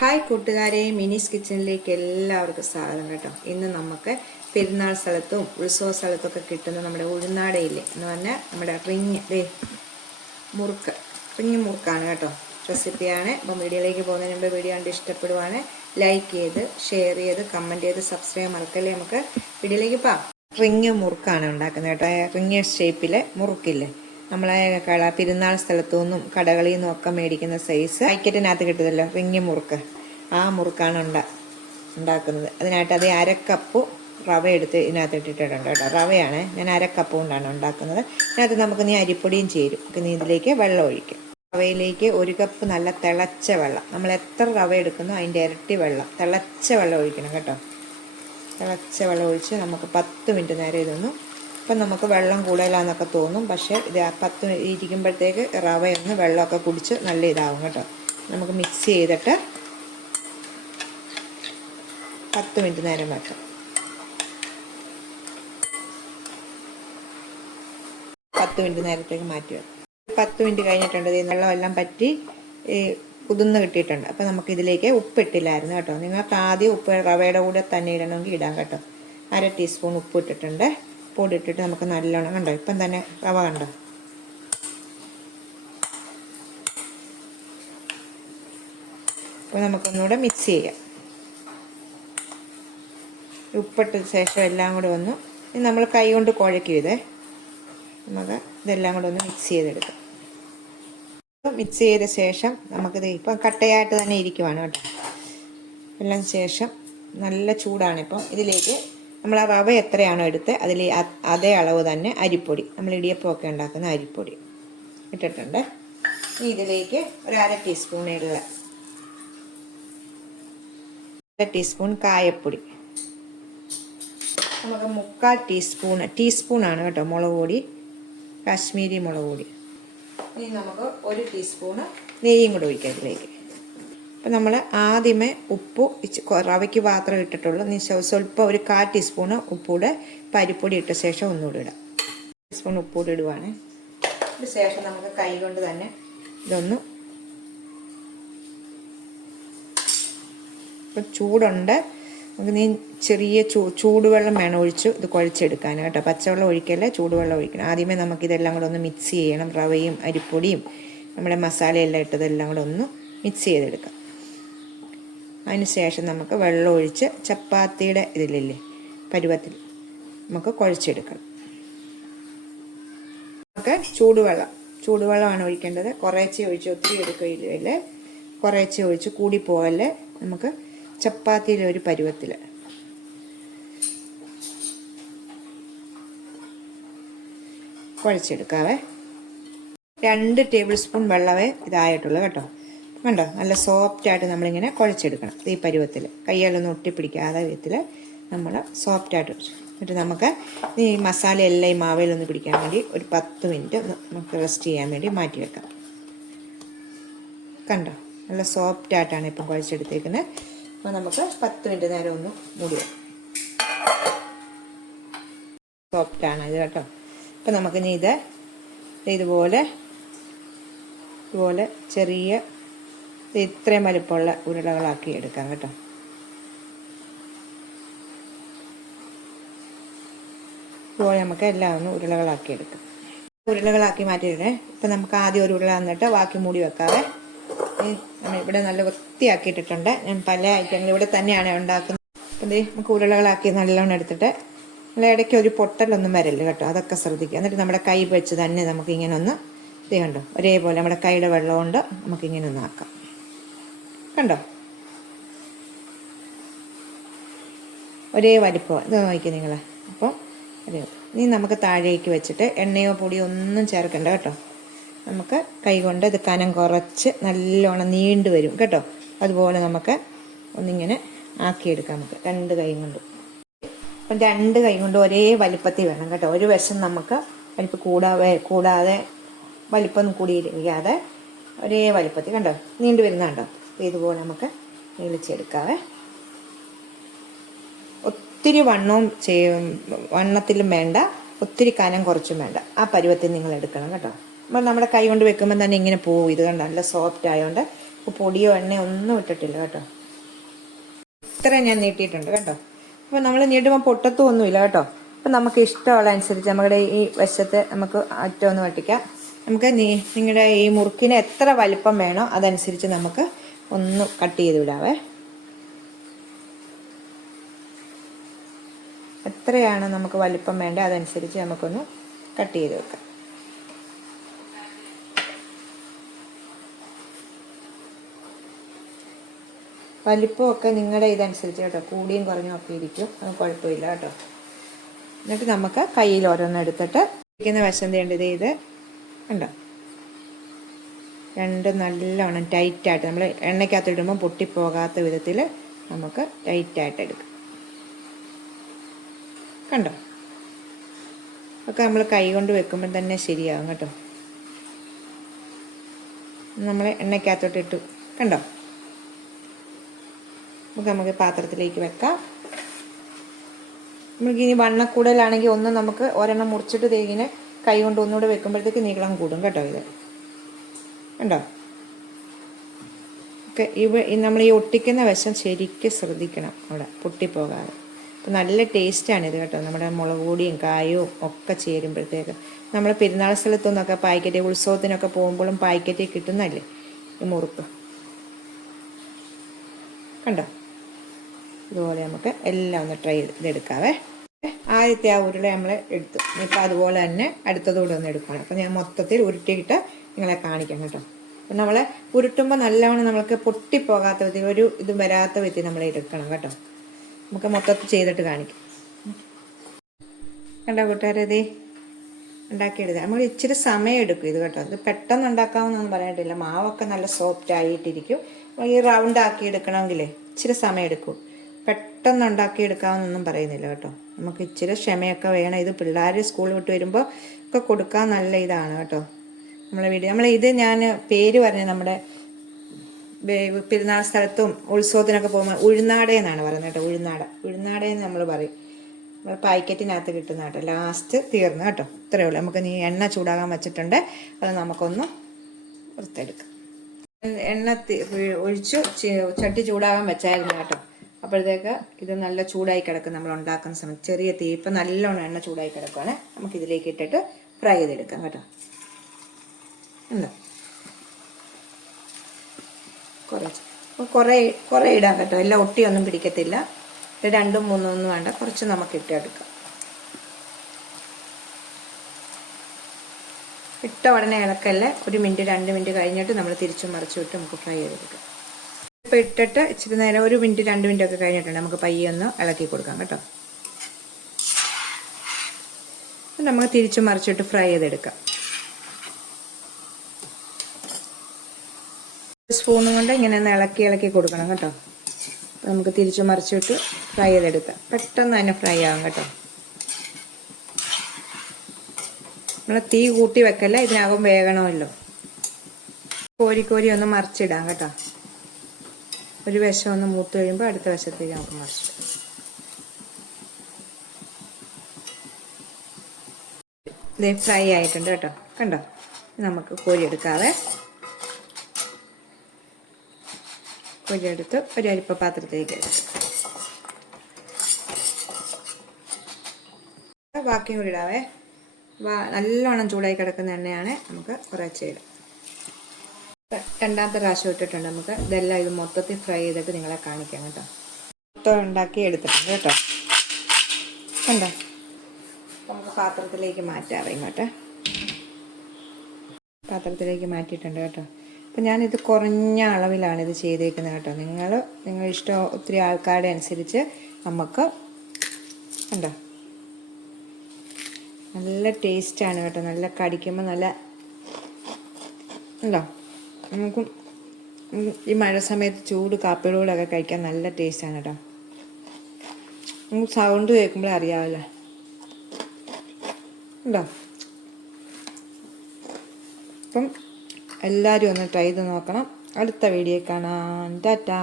Hi കൂട്ടുകാരെ, മിനീസ് കിച്ചണിലേക്ക് എല്ലാവർക്കും സ്വാഗതം കേട്ടോ. ഇന്ന് നമുക്ക് പെരുന്നാൾ സ്ഥലത്തും ഉത്സവ സ്ഥലത്തൊക്കെ കിട്ടുന്ന നമ്മുടെ ഉഴുന്നാടയില്ലേ എന്ന് പറഞ്ഞാൽ നമ്മുടെ റിഞ്ഞ് മുറുക്കാണ് കേട്ടോ. റെസിപ്പിയാണ്. അപ്പം വീഡിയോയിലേക്ക് പോകുന്നതിന് മുമ്പ് വീഡിയോ കണ്ട് ഇഷ്ടപ്പെടുവാണ് ലൈക്ക് ചെയ്ത് ഷെയർ ചെയ്ത് കമൻറ്റ് ചെയ്ത് സബ്സ്ക്രൈബ് മറക്കല്ലേ. നമുക്ക് വീഡിയോയിലേക്ക് പോകാം. റിഞ്ഞ് മുറുക്കാണ് ഉണ്ടാക്കുന്നത് കേട്ടോ. റിഞ്ഞ് ഷേപ്പിലെ മുറുക്കില്ലേ, നമ്മളെ പെരുന്നാൾ സ്ഥലത്തു നിന്നും കടകളിൽ നിന്നും ഒക്കെ മേടിക്കുന്ന സൈസ് പാക്കറ്റിനകത്ത് കിട്ടുമല്ലോ റിഞ്ഞ് മുറുക്ക്. ആ മുറുക്കാണ് ഉണ്ടാക്കുന്നത്. അതിനായിട്ട് അത് അരക്കപ്പ് റവ എടുത്ത് ഇതിനകത്ത് ഇട്ടിട്ടുണ്ട് കേട്ടോ. റവയാണ്, ഞാൻ അരക്കപ്പ് കൊണ്ടാണ് ഉണ്ടാക്കുന്നത്. ഇതിനകത്ത് നമുക്ക് അരിപ്പൊടിയും ചേരും. ഇതിലേക്ക് വെള്ളം ഒഴിക്കും. റവയിലേക്ക് 1 കപ്പ് നല്ല തിളച്ച വെള്ളം, നമ്മൾ എത്ര റവ എടുക്കുന്നോ അതിൻ്റെ ഇരട്ടി വെള്ളം, തിളച്ച വെള്ളം ഒഴിക്കണം കേട്ടോ. തിളച്ച വെള്ളം ഒഴിച്ച് നമുക്ക് 10 മിനിറ്റ് നേരം ഇതൊന്നും. ഇപ്പം നമുക്ക് വെള്ളം കൂടുതലാന്നൊക്കെ തോന്നും, പക്ഷേ ഇത് 10 മിനിറ്റ് ഇരിക്കുമ്പോഴത്തേക്ക് റവയൊന്ന് വെള്ളമൊക്കെ കുടിച്ച് നല്ല ഇതാവും കേട്ടോ. നമുക്ക് മിക്സ് ചെയ്തിട്ട് 10 മിനിറ്റ് നേരം വെക്കാം. 10 മിനിറ്റ് നേരത്തേക്ക് മാറ്റി വെക്കാം. 10 മിനിറ്റ് കഴിഞ്ഞിട്ടുണ്ട്. വെള്ളമെല്ലാം പറ്റി കുതിർന്ന് കിട്ടിയിട്ടുണ്ട്. അപ്പം നമുക്കിതിലേക്ക് ഉപ്പിട്ടില്ലായിരുന്നു കേട്ടോ. നിങ്ങൾക്ക് ആദ്യം ഉപ്പ് റവയുടെ കൂടെ തന്നെ ഇടണമെങ്കിൽ ഇടാം കേട്ടോ. 1/2 ടീസ്പൂൺ ഉപ്പ് ഇട്ടിട്ടുണ്ട്. പൊടി ഇട്ടിട്ട് നമുക്ക് നല്ലോണം കണ്ടോ, ഇപ്പം തന്നെ റവ കണ്ടോ. അപ്പോൾ നമുക്കൊന്നുകൂടെ മിക്സ് ചെയ്യാം. ഉപ്പിട്ട ശേഷം എല്ലാം കൂടെ ഒന്ന് നമ്മൾ കൈ കൊണ്ട് കുഴയ്ക്കും. നമുക്ക് ഇതെല്ലാം കൂടെ ഒന്ന് മിക്സ് ചെയ്തെടുക്കാം. മിക്സ് ചെയ്ത ശേഷം നമുക്കിത് ഇപ്പം കട്ടയായിട്ട് തന്നെ ഇരിക്കുവാണ് കേട്ടോ. എല്ലാം ശേഷം നല്ല ചൂടാണ്. ഇപ്പം ഇതിലേക്ക് നമ്മൾ ആ റവ എത്രയാണോ എടുത്ത് അതിൽ അതേ അളവ് തന്നെ അരിപ്പൊടി, നമ്മൾ ഇടിയപ്പമൊക്കെ ഉണ്ടാക്കുന്ന അരിപ്പൊടി ഇട്ടിട്ടുണ്ട്. ഇനി ഇതിലേക്ക് 1/2 ടീസ്പൂണുള്ള 1/2 ടീസ്പൂൺ കായപ്പൊടി, നമുക്ക് 3/4 ടീസ്പൂണാണ് കേട്ടോ മുളക് പൊടി, കാശ്മീരി മുളക് പൊടി. ഇനി നമുക്ക് 1 ടീസ്പൂണ് നെയ്യും കൂടെ ഒഴിക്കാം ഇതിലേക്ക്. അപ്പം നമ്മൾ ആദ്യമേ ഉപ്പ് റവയ്ക്ക് മാത്രം ഇട്ടിട്ടുള്ളൂ. സ്വല്പം 1/4 ടീസ്പൂണ് ഉപ്പൂടെ പരിപ്പൊടി ഇട്ട ശേഷം ഒന്നുകൂടി ഇടാം. ടീസ്പൂൺ ഉപ്പൂടെ ഇടുവാണ്. അതിന് ശേഷം നമുക്ക് കൈ കൊണ്ട് തന്നെ ഇതൊന്ന്, ഇപ്പം ചൂടുണ്ട്, നമുക്ക് ചെറിയ ചൂടുവെള്ളം വേണം ഒഴിച്ച് ഇത് കുഴച്ചെടുക്കാൻ കേട്ടോ. പച്ചവെള്ളം ഒഴിക്കല്ലേ, ചൂടുവെള്ളം ഒഴിക്കണം. ആദ്യമേ നമുക്കിതെല്ലാം കൂടെ ഒന്ന് മിക്സ് ചെയ്യണം. റവയും അരിപ്പൊടിയും നമ്മുടെ മസാലയെല്ലാം ഇട്ടതെല്ലാം കൂടെ ഒന്ന് മിക്സ് ചെയ്തെടുക്കാം. അതിന് ശേഷം നമുക്ക് വെള്ളം ഒഴിച്ച് ചപ്പാത്തിയുടെ ഇതിലില്ലേ പരുവത്തിൽ നമുക്ക് കുഴച്ചെടുക്കണം. നമുക്ക് ചൂടുവെള്ളമാണ് ഒഴിക്കേണ്ടത്. കുറേശ്ശെ ഒഴിച്ച് ഒത്തിരി എടുക്കുകയില്ലേ, കുറേശ്ശെ ഒഴിച്ച് കൂടിപ്പോകല്ലേ. നമുക്ക് ചപ്പാത്തിയിലെ ഒരു പരുവത്തിൽ കുഴച്ചെടുക്കാവേ. 2 ടേബിൾ സ്പൂൺ വെള്ളമേ ഇതായിട്ടുള്ളൂ കേട്ടോ. കണ്ടോ, നല്ല സോഫ്റ്റായിട്ട് നമ്മളിങ്ങനെ കുഴച്ചെടുക്കണം. ഈ പരുവത്തിൽ കയ്യിലൊന്നും ഒട്ടിപ്പിടിക്കാതെ വിധത്തിൽ നമ്മൾ സോഫ്റ്റായിട്ട് വെച്ചു. എന്നിട്ട് നമുക്ക് ഈ മസാല എല്ലാം ഈ മാവയിലൊന്ന് പിടിക്കാൻ വേണ്ടി ഒരു 10 മിനിറ്റ് നമുക്ക് റെസ്റ്റ് ചെയ്യാൻ വേണ്ടി മാറ്റി വെക്കാം. കണ്ടോ, നല്ല സോഫ്റ്റായിട്ടാണ് ഇപ്പം കുഴച്ചെടുത്തേക്കുന്നത്. അപ്പോൾ നമുക്ക് 10 മിനിറ്റ് നേരം ഒന്ന് മൂടി വെക്കാം. സോഫ്റ്റാണ് ഇത് കേട്ടോ. അപ്പം നമുക്കിനി ഇതുപോലെ ചെറിയ ഇത്രയും വലിപ്പമുള്ള ഉരുളകളാക്കി എടുക്കാം കേട്ടോ. ഇതുപോലെ നമുക്ക് എല്ലാം ഒന്ന് ഉരുളകളാക്കി എടുക്കാം. ഉരുളകളാക്കി മാറ്റിയിടേ. ഇപ്പം നമുക്ക് ആദ്യം ഒരു ഉരുള തന്നിട്ട് ബാക്കി മൂടി വെക്കാതെ. നമ്മൾ ഇവിടെ നല്ല വൃത്തിയാക്കിയിട്ടിട്ടുണ്ട്. ഞാൻ പല ഐറ്റങ്ങൾ ഇവിടെ തന്നെയാണ് ഉണ്ടാക്കുന്നത്. അപ്പം നമുക്ക് ഉരുളകളാക്കി നല്ലോണം എടുത്തിട്ട് നല്ല ഇടയ്ക്ക് ഒരു പൊട്ടലൊന്നും വരല്ല കേട്ടോ, അതൊക്കെ ശ്രദ്ധിക്കുക. എന്നിട്ട് നമ്മുടെ കൈ വെച്ച് തന്നെ നമുക്ക് ഇങ്ങനെ ഒന്ന് കണ്ടോ, ഒരേപോലെ നമ്മുടെ കൈയുടെ വെള്ളം കൊണ്ട് നമുക്കിങ്ങനെ ഒന്ന് ആക്കാം. കണ്ടോ, ഒരേ വലിപ്പം ഇത് നോക്കി നിങ്ങൾ. അപ്പം ഇനി നമുക്ക് താഴേക്ക് വെച്ചിട്ട് എണ്ണയോ പൊടിയോ ഒന്നും ചേർക്കണ്ട കേട്ടോ. നമുക്ക് കൈ കൊണ്ട് ഇത് കനം കുറച്ച് നല്ലോണം നീണ്ടു വരും കേട്ടോ. അതുപോലെ നമുക്ക് ഒന്നിങ്ങനെ ആക്കിയെടുക്കാം. നമുക്ക് 2 കൈ കൊണ്ട്. അപ്പം 2 കൈ കൊണ്ട് ഒരേ വലിപ്പത്തിൽ വേണം കേട്ടോ. ഒരു വശം നമുക്ക് വലിപ്പം കൂടാതെ വലിപ്പം കൂടിയിരിക്കാതെ ഒരേ വലിപ്പത്തിൽ കണ്ടോ നീണ്ടു വരുന്നുണ്ടോ. ഇതുപോലെ നമുക്ക് നീളിച്ചെടുക്കാവേ. ഒത്തിരി വണ്ണത്തിലും വേണ്ട, ഒത്തിരി കനം കുറച്ചും വേണ്ട. ആ പരുവത്തിൽ നിങ്ങൾ എടുക്കണം കേട്ടോ. അപ്പോൾ നമ്മുടെ കൈ കൊണ്ട് വെക്കുമ്പോൾ തന്നെ ഇങ്ങനെ പോകും. ഇത് കണ്ടോ, നല്ല സോഫ്റ്റ് ആയതുകൊണ്ട് പൊടിയോ എണ്ണയോ ഒന്നും ഇട്ടിട്ടില്ല കേട്ടോ. ഇത്രയും ഞാൻ നീട്ടിയിട്ടുണ്ട് കേട്ടോ. അപ്പോൾ നമ്മൾ നീട്ടുമ്പോൾ പൊട്ടത്തൊന്നുമില്ല കേട്ടോ. അപ്പം നമുക്ക് ഇഷ്ടമുള്ള അനുസരിച്ച് നമ്മുടെ ഈ വശത്ത് നമുക്ക് അറ്റം ഒന്ന് വെട്ടിക്കാം. നമുക്ക് നിങ്ങളുടെ ഈ മുറുക്കിന് എത്ര വലിപ്പം വേണോ അതനുസരിച്ച് നമുക്ക് ഒന്ന് കട്ട് ചെയ്ത് വിടാവേ. എത്രയാണ് നമുക്ക് വലിപ്പം വേണ്ടത് അതനുസരിച്ച് നമുക്കൊന്ന് കട്ട് ചെയ്ത് വെക്കാം. വലിപ്പമൊക്കെ നിങ്ങളുടെ ഇതനുസരിച്ച് കേട്ടോ, കൂടിയും കുറഞ്ഞും ഒക്കെ ഇരിക്കും, അത് കുഴപ്പമില്ല കേട്ടോ. എന്നിട്ട് നമുക്ക് കയ്യിൽ ഓരോന്നും എടുത്തിട്ട് ഇരിക്കുന്ന വശം ചെയ്യേണ്ടത് ഇത് ഉണ്ടോ, രണ്ടും നല്ലോണം ടൈറ്റായിട്ട് നമ്മൾ എണ്ണയ്ക്കകത്ത് ഇടുമ്പോൾ പൊട്ടിപ്പോകാത്ത വിധത്തിൽ നമുക്ക് ടൈറ്റായിട്ട് എടുക്കാം. കണ്ടോ, ഒക്കെ നമ്മൾ കൈ കൊണ്ട് വെക്കുമ്പോൾ തന്നെ ശരിയാകും കേട്ടോ. നമ്മൾ എണ്ണയ്ക്കകത്തോട്ട് ഇട്ടു കണ്ടോ. നമുക്ക് പാത്രത്തിലേക്ക് വെക്കാം. നമുക്ക് ഇനി വണ്ണക്കൂടുതലാണെങ്കിൽ ഒന്ന് നമുക്ക് ഒരെണ്ണം മുറിച്ചിട്ട് തേങ്ങിനെ കൈ കൊണ്ട് ഒന്നുകൂടെ വെക്കുമ്പോഴത്തേക്ക് നീളം കൂടും കേട്ടോ. ഇത് കണ്ടോ. ഒക്കെ നമ്മൾ ഈ ഒട്ടിക്കുന്ന വശം ശരിക്കും ശ്രദ്ധിക്കണം, അവിടെ പൊട്ടിപ്പോകാതെ. അപ്പം നല്ല ടേസ്റ്റാണിത് കേട്ടോ. നമ്മുടെ മുളക് പൊടിയും കായവും ഒക്കെ ചേരുമ്പോഴത്തേക്ക് നമ്മൾ പെരുന്നാൾ സ്ഥലത്തുനിന്നൊക്കെ പാക്കറ്റ് ഉത്സവത്തിനൊക്കെ പോകുമ്പോഴും പാക്കറ്റിൽ കിട്ടുന്നല്ലേ ഈ മുറുക്ക്. കണ്ടോ, ഇതുപോലെ നമുക്ക് എല്ലാം ഒന്ന് ട്രൈ ചെയ്തെടുക്കാവേ. ആദ്യത്തെ ആ ഉരുള നമ്മൾ എടുത്തു. ഇപ്പം അതുപോലെ തന്നെ അടുത്തതുകൂടെ ഒന്ന് എടുക്കണം. അപ്പം ഞാൻ മൊത്തത്തിൽ ഉരുട്ടിയിട്ട് നിങ്ങളെ കാണിക്കാം കേട്ടോ. അപ്പം നമ്മൾ ഉരുട്ടുമ്പോൾ നല്ലവണ്ണം നമ്മൾക്ക് പൊട്ടിപ്പോകാത്ത വിധത്തിൽ ഒരു ഇത് വരാത്ത വിധത്തിൽ നമ്മൾ എടുക്കണം കേട്ടോ. നമുക്ക് മൊത്തത്തിൽ ചെയ്തിട്ട് കാണിക്കാം. കണ്ടോ കൂട്ടുകാരെ, ഇത് ഉണ്ടാക്കിയെടുക്കുക. നമ്മൾ ഇച്ചിരി സമയം എടുക്കും ഇത് കേട്ടോ. ഇത് പെട്ടെന്ന് ഉണ്ടാക്കാമെന്നൊന്നും പറയാനിട്ടില്ല. മാവൊക്കെ നല്ല സോഫ്റ്റ് ആയിട്ടിരിക്കും. ഈ റൗണ്ട് ആക്കി എടുക്കണമെങ്കിലേ ഇച്ചിരി സമയം എടുക്കും. പെട്ടെന്ന് ഉണ്ടാക്കിയെടുക്കാമെന്നൊന്നും പറയുന്നില്ല കേട്ടോ. നമുക്ക് ഇച്ചിരി ക്ഷമയൊക്കെ വേണം. ഇത് പിള്ളേർ സ്കൂൾ വിട്ട് വരുമ്പോൾ ഒക്കെ കൊടുക്കാൻ നല്ല ഇതാണ് കേട്ടോ. നമ്മളെ വീഡിയോ ഇത് ഞാൻ പേര് പറഞ്ഞ് നമ്മുടെ പെരുന്നാൾ സ്ഥലത്തും ഉത്സവത്തിനൊക്കെ പോകുമ്പോൾ ഉഴുന്നാടയെന്നാണ് പറയുന്നത് കേട്ടോ. ഉഴുന്നാടയെന്ന് നമ്മൾ പറയും. നമ്മൾ പാക്കറ്റിനകത്ത് കിട്ടുന്ന കേട്ടോ. ലാസ്റ്റ് തീർന്നു കേട്ടോ. ഇത്രയേ ഉള്ളൂ. നമുക്ക് നീ എണ്ണ ചൂടാകാൻ വെച്ചിട്ടുണ്ട്, അത് നമുക്കൊന്ന് വറുത്തെടുക്കാം. എണ്ണ ഒഴിച്ചു ചട്ടി ചൂടാകാൻ വെച്ചായിരുന്നു കേട്ടോ. അപ്പോഴത്തേക്ക് ഇത് നല്ല ചൂടായി കിടക്കും. നമ്മൾ ഉണ്ടാക്കുന്ന സമയത്ത് ചെറിയ തീ ഇപ്പം നല്ലോണം എണ്ണ ചൂടായി കിടക്കുവാണ്. നമുക്കിതിലേക്ക് ഇട്ടിട്ട് ഫ്രൈ ചെയ്തെടുക്കാം കേട്ടോ. ഉണ്ടോ, കുറേ ഇടാം കേട്ടോ. എല്ലാം ഒട്ടിയൊന്നും പിടിക്കത്തില്ല. 2, 3 ഒന്നും വേണ്ട, കുറച്ച് നമുക്ക് ഇട്ടെടുക്കാം. ഇട്ട ഉടനെ ഇളക്കല്ലേ. 1 മിനിറ്റ് 2 മിനിറ്റ് കഴിഞ്ഞിട്ട് നമ്മൾ തിരിച്ചും മറിച്ചും ഇട്ട് നമുക്ക് ഫ്രൈ ചെയ്തെടുക്കാം. ഇപ്പോൾ ഇട്ടിട്ട് ഇച്ചിരി നേരം 1 മിനിറ്റ് 2 മിനിറ്റ് ഒക്കെ കഴിഞ്ഞിട്ടുണ്ട്. നമുക്ക് പയ്യെ ഒന്ന് ഇളക്കി കൊടുക്കാം കേട്ടോ. നമുക്ക് തിരിച്ചും മറിച്ചിട്ട് ഫ്രൈ ചെയ്തെടുക്കാം. സ്പൂണും കൊണ്ട് ഇങ്ങനെ ഒന്ന് ഇളക്കി കൊടുക്കണം കേട്ടോ. അപ്പോൾ നമുക്ക് തിരിച്ചു മറിച്ചിട്ട് ഫ്രൈ ചെയ്തെടുക്കാം. പെട്ടെന്ന് തന്നെ ഫ്രൈ ആകും കേട്ടോ. നമ്മൾ തീ കൂട്ടി വെക്കല്ല, ഇതിനകം വേകണമല്ലോ. കോരി ഒന്ന് മറിച്ചിടാം കേട്ടോ. ഒരു വശം ഒന്ന് മൂത്ത് കഴിയുമ്പോൾ അടുത്ത വശത്തേക്ക് നമുക്ക് മറിച്ചിടാം. ഇത് ഫ്രൈ ആയിട്ടുണ്ട് കേട്ടോ. കണ്ടോ, നമുക്ക് കോരിയെടുക്കാവേ. കോരിയെടുത്ത് ഒരു അരിപ്പ പാത്രത്തിലേക്ക് ബാക്കിയും കൂടി ഇടാവേ. നല്ലോണം ചൂടായി കിടക്കുന്ന എണ്ണയാണ്. നമുക്ക് കുറച്ച് ഇടാം. രണ്ടാമത്തെ പ്രാവശ്യം ഇട്ടിട്ടുണ്ട്. നമുക്ക് ഇതെല്ലാം ഇത് മൊത്തത്തിൽ ഫ്രൈ ചെയ്തിട്ട് നിങ്ങളെ കാണിക്കാം കേട്ടോ. മൊത്തം ഉണ്ടാക്കി എടുത്തിട്ടുണ്ട് കേട്ടോ. കണ്ടോ, നമുക്ക് പാത്രത്തിലേക്ക് മാറ്റാം. ഇങ്ങോട്ട് പാത്രത്തിലേക്ക് മാറ്റിയിട്ടുണ്ട് കേട്ടോ. അപ്പം ഞാനിത് കുറഞ്ഞ അളവിലാണ് ഇത് ചെയ്തേക്കുന്നത് കേട്ടോ. നിങ്ങൾ ഇഷ്ടം ഒത്തിരി ആൾക്കാരുടെ അനുസരിച്ച് നമുക്ക് കണ്ടോ, നല്ല ടേസ്റ്റാണ് കേട്ടോ. നല്ല കടിക്കുമ്പോൾ നല്ല ഉണ്ടോ. നമുക്കും ഈ മഴ സമയത്ത് ചൂട് കാപ്പികളോടൊക്കെ കഴിക്കാൻ നല്ല ടേസ്റ്റാണ് കേട്ടോ. നമുക്ക് സൗണ്ട് കേൾക്കുമ്പോഴേ അറിയാമല്ലോ. ഉണ്ടോ. അപ്പം എല്ലാവരും ഒന്ന് ട്രൈ ചെയ്ത് നോക്കണം. അടുത്ത വീഡിയോ കാണാം. ടാറ്റാ.